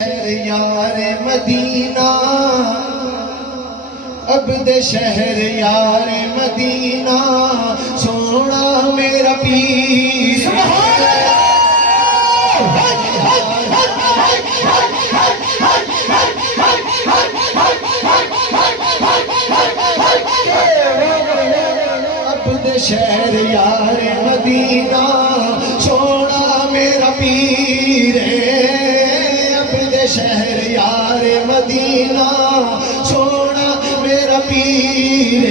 یار مدینہ عبد شہر یار مدینہ سونا میرا پیر عبد شہر یار مدینہ سونا میرا پیر شہر یار مدینہ سونا میرا پیر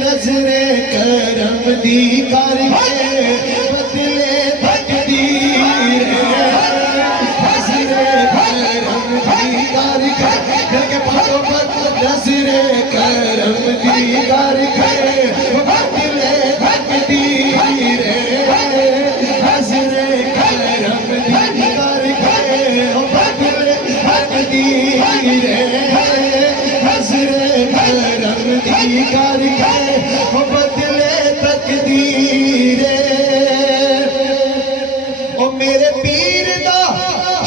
نظر کرم دی کر کے بدلے تقدیر نظر کرم دی کر کے دل کے پاؤں پر نظر کرم دی کر کے بدلے تقدیر نظر کرم دی کر کے حضر کرم دی کر کے بدلے تقدیر او میرے پیر دا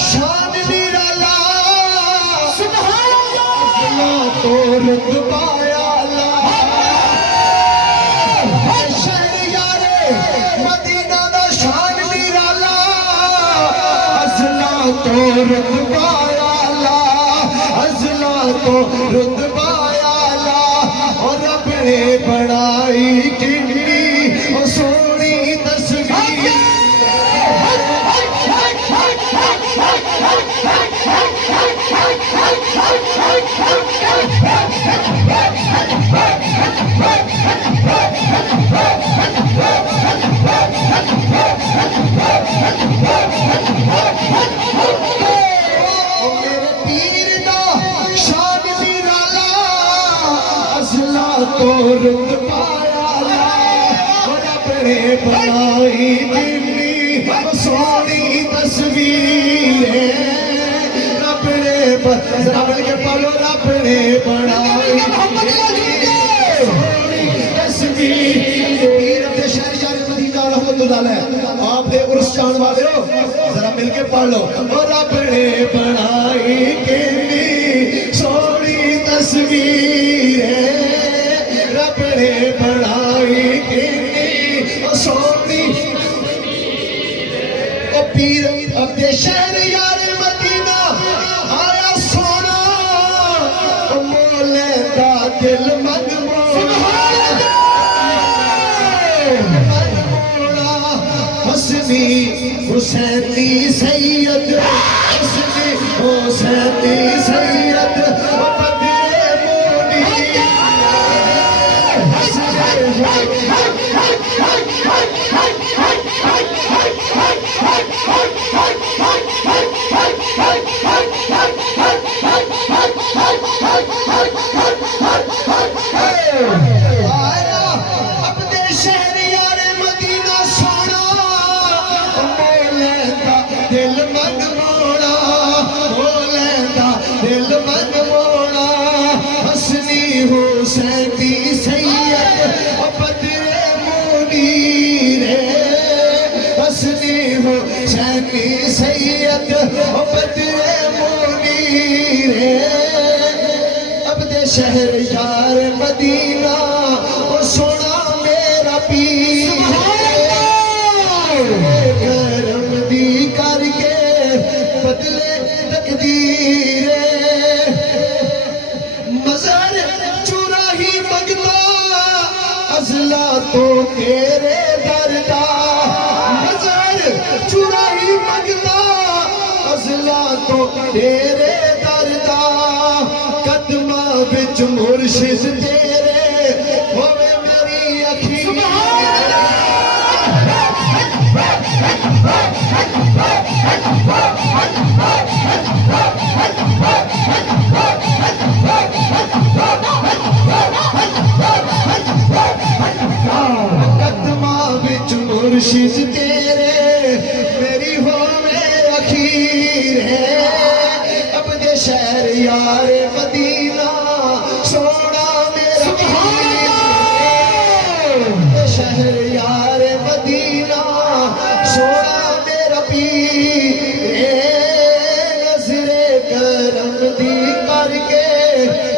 شان نرالا سبحان اللہ تو رتبہ اعلیٰ شہر یار مدینہ دا شان نرالا ازلا تو رتبہ تو رتبہ اعلیٰ اور رب نے بڑائی کنی اور سونی تصویر تو رتبہ اعلیٰ اور اپنے بنائی کنی سونی تصویر رب نے ذرا مل کے پڑھو رب نے بنائی سونی تصویر پیر عبد شہر یار مدینہ رحمت اللہ علیہ آپ نے عرس جان والے ہو ذرا مل کے پڑھ لو اور رب نے بنائی کنی سونی تصویر بڑائی کنی سونی او پیر عبد شہر یار مدینہ آیا سونا او مولے دا دل مغموڑا حسنی حسینی سید حسنی حسینی سید حسینی سید بدر منیر حسنی حسینی سید بدر منیر عبد شہر یار مدینہ وہ سونا میرا پیر کرم دی کر کے بدلے تقدیر ازلا تو تیرے دردا نظر چرائی مگتا ازلا تو تیرے دردا قدمہ بچ مرشد تیرے ہوئے میری اکھی مرشد تیرے میری ہوئے اخیر ہے عبد شہر یار مدینہ سونا میرا پیر عبد شہر یار مدینہ سونا میرا پیر ਦੀ ਕਰਕੇ